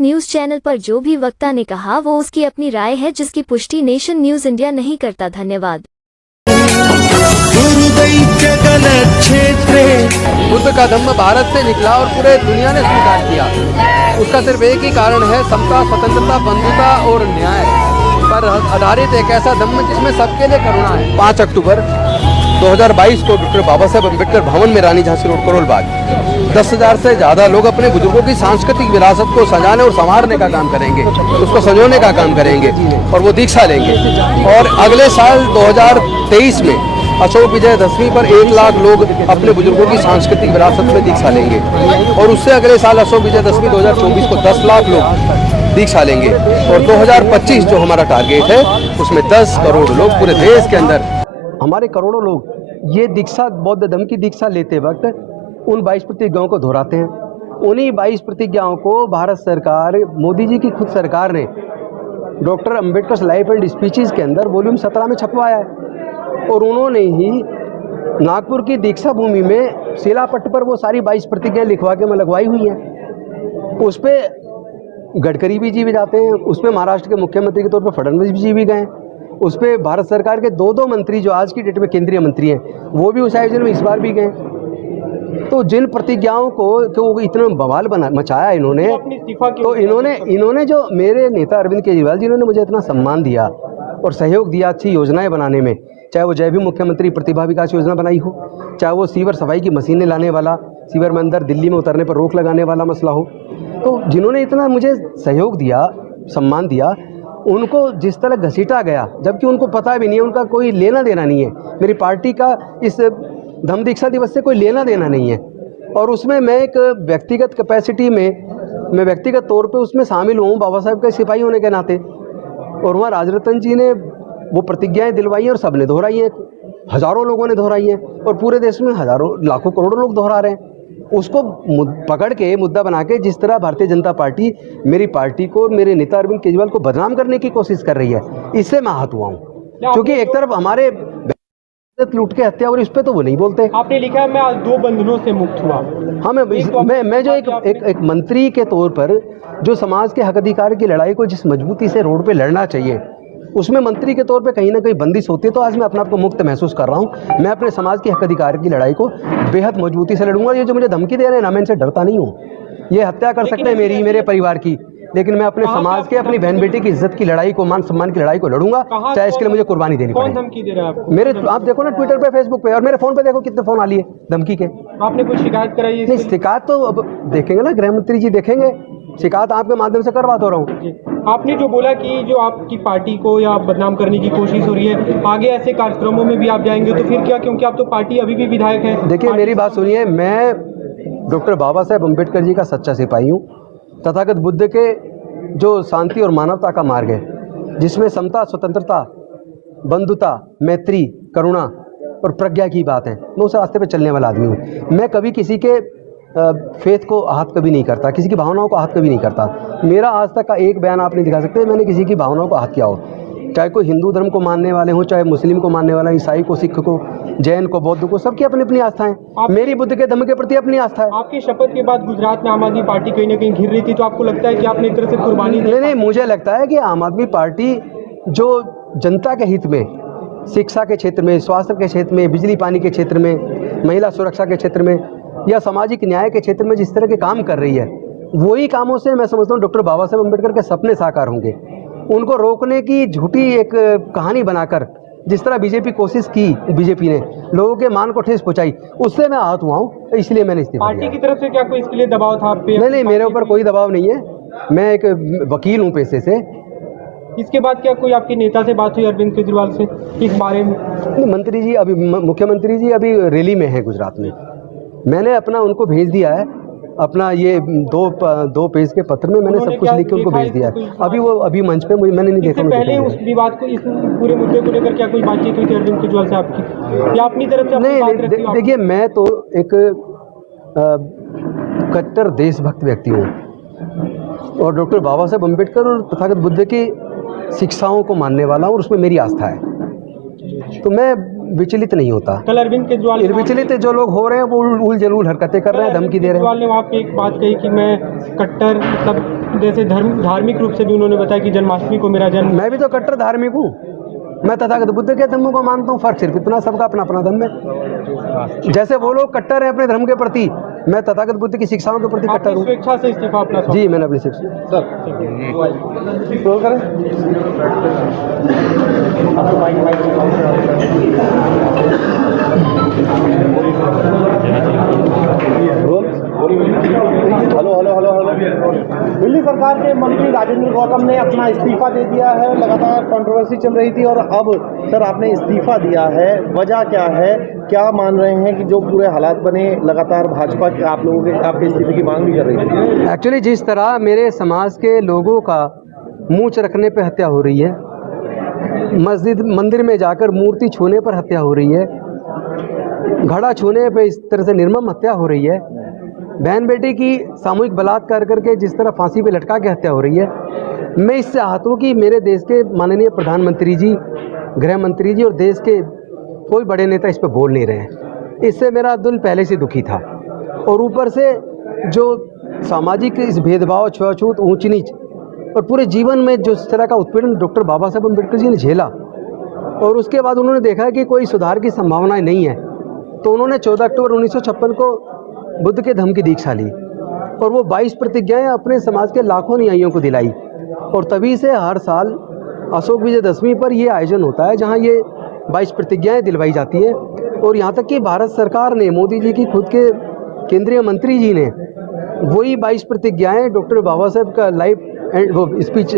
इस news channel पर जो भी वक्ता ने कहा वो उसकी अपनी राय है, जिसकी पुष्टि नेशन न्यूज इंडिया नहीं करता। धन्यवाद। बुद्ध का धम्म भारत से निकला और पूरे दुनिया ने स्वीकार किया। उसका सिर्फ एक ही कारण है, समता, स्वतंत्रता, बंधुता और न्याय पर आधारित एक ऐसा धम्म जिसमें सबके लिए करुणा है। 5 अक्टूबर 2022 को डॉक्टर बाबा साहेब अम्बेडकर भवन में रानी झांसी रोड करोल बाग 10,000 से ज्यादा लोग अपने बुजुर्गों की सांस्कृतिक विरासत को सजाने और संवारने का काम करेंगे, उसको संजोने का काम करेंगे और वो दीक्षा लेंगे। और अगले साल 2023 में अशोक विजयदशमी पर 1 लाख लोग अपने बुजुर्गों की सांस्कृतिक विरासत में दीक्षा लेंगे और उससे अगले साल अशोक विजयदशमी 2024 को 10 लाख लोग दीक्षा लेंगे और 2025 जो हमारा टारगेट है उसमें 10 करोड़ लोग पूरे देश के अंदर, हमारे करोड़ों लोग ये दीक्षा, बौद्ध धर्म की दीक्षा लेते वक्त उन 22 प्रतिज्ञाओं को दोहराते हैं। उन्हीं 22 प्रतिज्ञाओं को भारत सरकार, मोदी जी की खुद सरकार ने doctor Ambedkar life and speeches के अंदर वॉल्यूम 17 में छपवाया है और उन्होंने ही नागपुर की दीक्षा भूमि में शिलापट्ट पर वो सारी 22 प्रतिज्ञाएं लिखवा के लगवाई हुई हैं। उस पर गडकरी जी भी जाते हैं, उस पर महाराष्ट्र के मुख्यमंत्री के तौर पर फडणवीस जी भी गए, उस पर भारत सरकार के 2 मंत्री जो आज की डेट में केंद्रीय मंत्री हैं वो भी उस आयोजन में इस बार भी गए। तो जिन प्रतिज्ञाओं को तो इतना बवाल मचाया इन्होंने, तो इन्होंने जो मेरे नेता अरविंद केजरीवाल जिन्होंने मुझे इतना सम्मान दिया और सहयोग दिया अच्छी योजनाएं बनाने में, चाहे वो जय भीम मुख्यमंत्री प्रतिभा विकास योजना बनाई हो, चाहे वो सीवर सफाई की मशीनें लाने वाला, सीवर में अंदर दिल्ली में उतरने पर रोक लगाने वाला मसला हो, तो जिन्होंने इतना मुझे सहयोग दिया, सम्मान दिया, उनको जिस तरह घसीटा गया, जबकि उनको पता भी नहीं है, उनका कोई लेना देना नहीं है, मेरी पार्टी का इस धम्म दीक्षा दिवस से कोई लेना देना नहीं है। और उसमें मैं एक व्यक्तिगत कैपेसिटी में, मैं व्यक्तिगत तौर पे उसमें शामिल हूँ बाबा साहब के सिपाही होने के नाते, और वहाँ राजरतन जी ने वो प्रतिज्ञाएं दिलवाई हैं और सब ने दोहराई हैं, हज़ारों लोगों ने दोहराई हैं और पूरे देश में हज़ारों लाखों करोड़ों लोग दोहरा रहे हैं। उसको पकड़ के मुद्दा बना के जिस तरह भारतीय जनता पार्टी मेरी पार्टी को और मेरे नेता अरविंद केजरीवाल को बदनाम करने की कोशिश कर रही है, इससे मैं आहत हुआ हूँ। क्योंकि एक तरफ हमारे लूट के हत्या और इस पे तो वो नहीं बोलते। आपने लिखा है मैं आज 2 बंधनों से मुक्त हुआ। हाँ, मैं जो एक मंत्री के तौर पर जो समाज के हक अधिकार की लड़ाई को जिस मजबूती से रोड पे लड़ना चाहिए, उसमें मंत्री के तौर पे कहीं ना कहीं बंदिश होती है। तो आज मैं अपने आप को मुक्त महसूस कर रहा हूँ। मैं अपने समाज के हक अधिकार की लड़ाई को बेहद मजबूती से लड़ूंगा। ये जो मुझे धमकी दे रहे हैं ना, मैं इनसे डरता नहीं हूँ। ये हत्या कर सकते हैं मेरी, मेरे परिवार की, लेकिन मैं अपने समाज के, अपनी बहन बेटी की इज्जत की लड़ाई को, मान सम्मान की लड़ाई को लड़ूंगा, चाहे इसके लिए मुझे कुर्बानी देनी पड़े। कौन धमकी दे रहा है आपको? मेरे, आप देखो ना ट्विटर पे, फेसबुक पे, और मेरे फोन पे देखो कितने फोन आ लिए धमकी के। आपने कोई शिकायत कराई है? नहीं, शिकायत तो अब देखेंगे ना, गृह मंत्री जी देखेंगे। शिकायत आपके माध्यम से करवा रहा हूँ। आपने जो बोला कि जो आपकी पार्टी को या बदनाम करने की कोशिश हो रही है, आगे ऐसे कार्यक्रमों में भी आप जाएंगे तो फिर क्या? क्योंकि आप तो पार्टी अभी भी विधायक हैं। देखिए मेरी बात सुनिए, मैं डॉक्टर बाबा साहेब अम्बेडकर जी का सच्चा सिपाही हूँ। तथागत बुद्ध के जो शांति और मानवता का मार्ग है, जिसमें समता, स्वतंत्रता, बंधुता, मैत्री, करुणा और प्रज्ञा की बात है, मैं उस रास्ते पर चलने वाला आदमी हूँ। मैं कभी किसी के फेथ को आहत कभी नहीं करता, किसी की भावनाओं को आहत कभी नहीं करता। मेरा आज तक का एक बयान आप नहीं दिखा सकते मैंने किसी की भावनाओं को आहत किया हो, चाहे कोई हिंदू धर्म को मानने वाले हों, चाहे मुस्लिम को मानने वाला, ईसाई को, सिख को, जैन को, बौद्ध को, सबकी अपनी अपनी आस्था है। मेरी बुद्ध के धम्म के प्रति अपनी आस्था है। आपकी शपथ के बाद गुजरात में आम आदमी पार्टी कहीं ना कहीं घिर रही थी, तो आपको लगता है कि आपने एक तरह से कुर्बानी दी? नहीं, मुझे लगता है कि आम आदमी पार्टी जो जनता के हित में, शिक्षा के क्षेत्र में, स्वास्थ्य के क्षेत्र में, बिजली पानी के क्षेत्र में, महिला सुरक्षा के क्षेत्र में या सामाजिक न्याय के क्षेत्र में जिस तरह के काम कर रही है, वही कामों से मैं समझता हूँ डॉक्टर बाबा साहेब अम्बेडकर के सपने साकार होंगे। उनको रोकने की झूठी एक कहानी बनाकर जिस तरह बीजेपी कोशिश की, बीजेपी ने लोगों के मान को ठेस पहुंचाई, उससे मैं आहत हुआ हूँ, इसलिए मैंने इस्तीफा दिया। पार्टी की तरफ से क्या कोई इसके लिए दबाव था आप पे? नहीं, मेरे ऊपर कोई दबाव नहीं है। मैं एक वकील हूँ पेशे से। इसके बाद क्या कोई आपके नेता से बात हुई अरविंद केजरीवाल से इस बारे में? मंत्री जी अभी, मुख्यमंत्री जी अभी रैली में हैं गुजरात में। मैंने अपना उनको भेज दिया है, अपना ये दो पेज के पत्र में मैंने सब कुछ लिख के उनको भेज दिया है। अभी वो अभी मंच पे मैंने नहीं देखा। पहले उस विवाद को, इस पूरे मुद्दे को लेकर क्या कोई बातचीत हुई थी अरविंद केजरीवाल से आपकी, या अपनी तरफ से? नहीं, देखिए मैं तो एक कट्टर देशभक्त व्यक्ति हूँ और डॉक्टर बाबा साहेब अम्बेडकर और तथागत बुद्ध की शिक्षाओं को मानने वाला हूँ और उसमें मेरी आस्था है। तो मैं विचलित नहीं होता। कल अरविंद केजरीवाल विचलित जो लोग हो रहे हैं वो उल जलूल हरकतें कर रहे हैं, धमकी दे रहे हैं। केजरीवाल ने वहाँ पे एक बात कही कि मैं कट्टर, मतलब जैसे धार्मिक रूप से भी उन्होंने बताया कि जन्माष्टमी को मेरा जन्म। मैं भी तो कट्टर धार्मिक हूँ, मैं तथागत बुद्ध के धर्म को मानता हूँ। फर्क सिर्फ इतना, सबका अपना अपना धर्म है। जैसे वो लोग कट्टर है अपने धर्म के प्रति, मैं तथागत बुद्ध की शिक्षाओं के प्रति कट्टर हूँ। स्वेच्छा से इस्तीफा अपना? जी, मैंने अपनी शिक्षा दिल्ली सरकार के मंत्री राजेंद्र गौतम ने अपना इस्तीफा दे दिया है। लगातार कंट्रोवर्सी चल रही थी और अब सर आपने इस्तीफा दिया है, वजह क्या है? क्या मान रहे हैं कि जो पूरे हालात बने, लगातार भाजपा के आप लोगों के आपके इस्तीफे की मांग भी कर रही थी? एक्चुअली जिस तरह मेरे समाज के लोगों का मूंछ रखने पे हत्या हो रही है, मस्जिद मंदिर में जाकर मूर्ति छूने पर हत्या हो रही है, घड़ा छूने पे इस तरह से निर्मम हत्या हो रही है, बहन बेटी की सामूहिक बलात्कार करके जिस तरह फांसी पे लटका के हत्या हो रही है, मैं इससे आहत हूँ कि मेरे देश के माननीय प्रधानमंत्री जी, गृह मंत्री जी और देश के कोई बड़े नेता इस पर बोल नहीं रहे हैं। इससे मेरा दिल पहले से दुखी था और ऊपर से जो सामाजिक इस भेदभाव, छुआछूत, ऊंच नीच और पूरे जीवन में जो इस तरह का उत्पीड़न डॉक्टर बाबा साहब अम्बेडकर जी ने झेला और उसके बाद उन्होंने देखा कि कोई सुधार की संभावनाएं नहीं है, तो उन्होंने 14 अक्टूबर 1956 को बुद्ध के धम्म की दीक्षा ली और वो 22 प्रतिज्ञाएं अपने समाज के लाखों न्यायियों को दिलाई और तभी से हर साल अशोक विजयदशमी पर ये आयोजन होता है जहां ये 22 प्रतिज्ञाएं दिलवाई जाती है। और यहाँ तक कि भारत सरकार ने, मोदी जी की खुद के केंद्रीय मंत्री जी ने वही 22 प्रतिज्ञाएं डॉक्टर बाबा साहब का लाइव एंड वो स्पीच,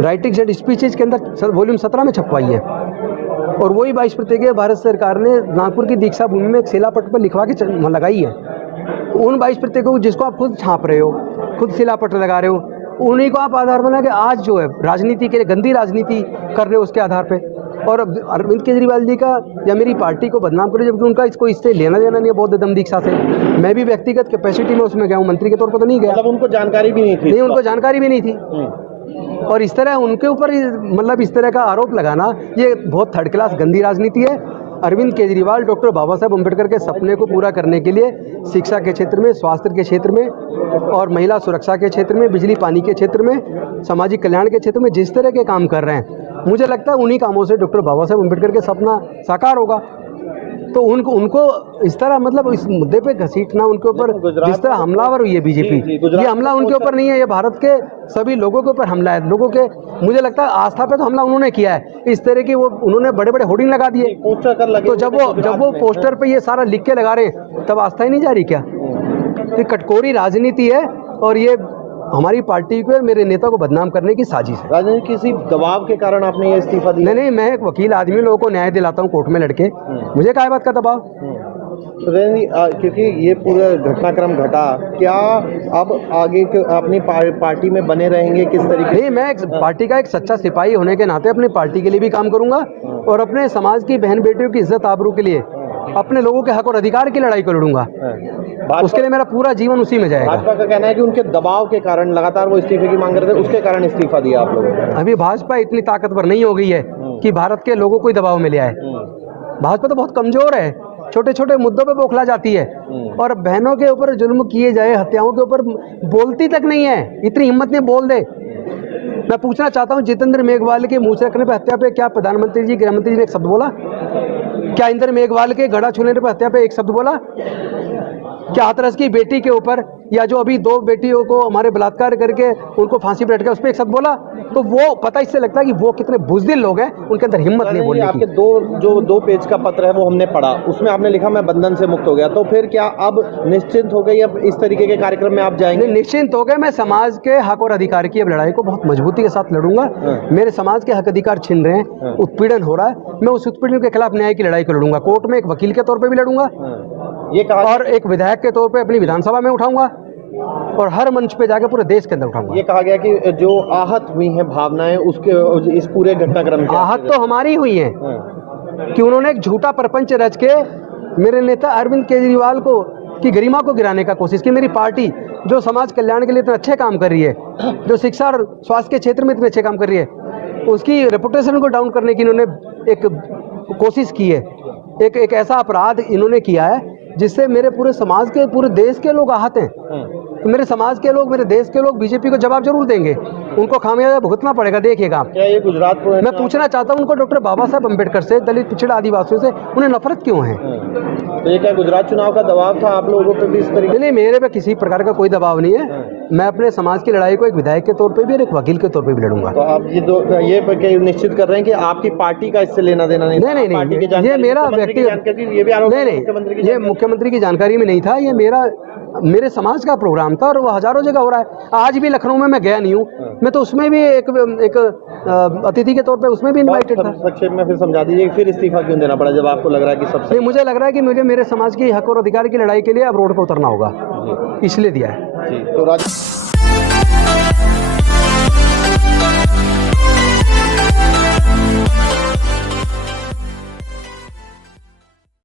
राइटिंग्स एंड स्पीचेज के अंदर वॉल्यूम 17 में छपवाई है और वही 22 प्रतिज्ञा भारत सरकार ने नागपुर की दीक्षा भूमि में एक शिलापट पर लिखवा के लगाई है। उन 22 प्रतिज्ञाओं को जिसको आप खुद छाप रहे हो, खुद शिलापट लगा रहे हो, उन्हीं को आप आधार बना के आज जो है राजनीति के लिए गंदी राजनीति कर रहे हो उसके आधार पे। और अरविंद केजरीवाल जी का या मेरी पार्टी को बदनाम करो, जबकि उनका इससे लेना देना नहीं है बौद्ध धम्म दीक्षा से। मैं भी व्यक्तिगत कैपेसिटी में उसमें गया हूँ, मंत्री के तौर पर तो नहीं गया। मतलब उनको जानकारी भी नहीं थी? नहीं, उनको जानकारी भी नहीं थी। और इस तरह उनके ऊपर मतलब इस तरह का आरोप लगाना ये बहुत थर्ड क्लास गंदी राजनीति है। अरविंद केजरीवाल डॉक्टर बाबा साहब अम्बेडकर के सपने को पूरा करने के लिए शिक्षा के क्षेत्र में, स्वास्थ्य के क्षेत्र में और महिला सुरक्षा के क्षेत्र में, बिजली पानी के क्षेत्र में, सामाजिक कल्याण के क्षेत्र में जिस तरह के काम कर रहे हैं, मुझे लगता है उन्हीं कामों से डॉक्टर बाबा साहब अम्बेडकर के सपना साकार होगा। तो उनको इस तरह मतलब इस मुद्दे पे घसीटना, उनके ऊपर जिस तरह हमलावर हुई है बीजेपी, ये हमला उनके ऊपर नहीं है, ये भारत के सभी लोगों के ऊपर हमला है। लोगों के, मुझे लगता है आस्था पे तो हमला उन्होंने किया है। इस तरह की वो उन्होंने बड़े बड़े होर्डिंग लगा दिए, तो जब वो पोस्टर पे ये सारा लिख के लगा रहे हैं तब आस्था ही नहीं जा रही क्या? ये कटकोरी राजनीति है और ये हमारी पार्टी को, मेरे नेता को बदनाम करने की साजिश है। राजनीति किसी दबाव के कारण आपने ये इस्तीफा दिया? नहीं, मैं एक वकील आदमी, लोगों को न्याय दिलाता हूँ कोर्ट में लड़के, मुझे क्या बात का दबाव? क्योंकि ये पूरा घटनाक्रम घटा, क्या अब आगे अपनी पार्टी में बने रहेंगे किस तरीके? नहीं, मैं एक पार्टी का एक सच्चा सिपाही होने के नाते अपनी पार्टी के लिए भी काम करूंगा और अपने समाज की बहन बेटियों की इज्जत आबरू के लिए, अपने लोगों के हक और अधिकार की लड़ाई को लड़ूंगा। उसके लिए मेरा पूरा जीवन उसी में जाएगा। भाजपा का कहना है कि उनके दबाव के कारण लगातार वो इस्तीफे की मांग करते हैं, उसके कारण इस्तीफा दिया आप लोगों ने। अभी भाजपा इतनी ताकतवर नहीं हो गई है कि भारत के लोगों को ही दबाव में ले आए। भाजपा तो बहुत कमजोर है, छोटे छोटे मुद्दों पे बौखला जाती है और बहनों के ऊपर जुल्म किए जाए, हत्याओं के ऊपर बोलती तक नहीं है, इतनी हिम्मत नहीं बोल दे। मैं पूछना चाहता हूं, जितेंद्र मेघवाल के मूंछ रखने पे हत्या पे क्या प्रधानमंत्री जी, गृह मंत्री जी ने एक शब्द बोला? क्या इंद्र मेघवाल के घड़ा छूने पे हत्या पे एक शब्द बोला? क्या हाथरस की बेटी के ऊपर या जो अभी 2 बेटियों को हमारे बलात्कार करके उनको फांसी पे लटका उस पर एक शब्द बोला? तो वो पता इससे लगता है कि वो कितने बुज़दिल लोग हैं, उनके अंदर हिम्मत नहीं बोलने की। आपके दो पेज का पत्र है वो हमने पढ़ा, उसमें आपने लिखा मैं बंधन से मुक्त हो गया, तो फिर क्या अब निश्चिंत हो गई, अब इस तरीके के कार्यक्रम में आप जाएंगे? निश्चिंत हो गए। मैं समाज के हक और अधिकार की अब लड़ाई को बहुत मजबूती के साथ लड़ूंगा। मेरे समाज के हक अधिकार छिन रहे हैं, उत्पीड़न हो रहा है, मैं उस उत्पीड़न के खिलाफ न्याय की लड़ाई को लड़ूंगा। कोर्ट में एक वकील के तौर पर भी लड़ूंगा, ये कहा, और एक विधायक के तौर पे अपनी विधानसभा में उठाऊंगा और हर मंच पे जाकर पूरे देश के अंदर उठाऊंगा। ये कहा गया कि जो आहत हुई हैं भावनाएं उसके इस पूरे घटनाक्रम के, आहत तो हमारी हुई है कि उन्होंने एक झूठा प्रपंच रच के मेरे नेता अरविंद केजरीवाल को की गरिमा को गिराने का कोशिश की। मेरी पार्टी जो समाज कल्याण के लिए इतने अच्छे काम कर रही है, जो शिक्षा और स्वास्थ्य के क्षेत्र में इतने अच्छे काम कर रही है, उसकी रेपुटेशन को डाउन करने की इन्होंने एक कोशिश की है। एक ऐसा अपराध इन्होंने किया है जिससे मेरे पूरे समाज के, पूरे देश के लोग आहत हैं। तो मेरे समाज के लोग, मेरे देश के लोग बीजेपी को जवाब जरूर देंगे, उनको खामियाजा भुगतना पड़ेगा, देखिएगा आप। क्या ये गुजरात मैं पूछना चाहता हूँ उनको, डॉक्टर बाबा साहब अम्बेडकर से, दलित पिछड़ा आदिवासियों से उन्हें नफरत क्यों है? तो ये क्या गुजरात चुनाव का दबाव था आप लोगों पे भी इस तरीके? नहीं, मेरे पे किसी प्रकार का कोई दबाव नहीं है। मैं अपने समाज की लड़ाई को एक विधायक के तौर पे भी और एक वकील के तौर पे भी लड़ूंगा। तो आप ये निश्चित कर रहे हैं कि आपकी पार्टी का इससे लेना देना नहीं? नहीं, ये मेरा व्यक्तिगत, ये भी आरोप नहीं, ये मुख्यमंत्री की जानकारी में नहीं था, ये मेरे समाज का प्रोग्राम था और वो हजारों जगह हो रहा है। आज भी लखनऊ में मैं गया नहीं हूँ, मैं तो उसमें भी एक अतिथि के तौर पे उसमें भी इनवाइटेड था। संक्षेप में फिर समझा दीजिए, फिर इस्तीफा क्यों देना पड़ा जब आपको लग रहा है कि सबसे? नहीं, मुझे लग रहा है कि मुझे मेरे समाज के हक और अधिकार की लड़ाई के लिए अब रोड पर उतरना होगा, इसलिए दिया है। जी, तो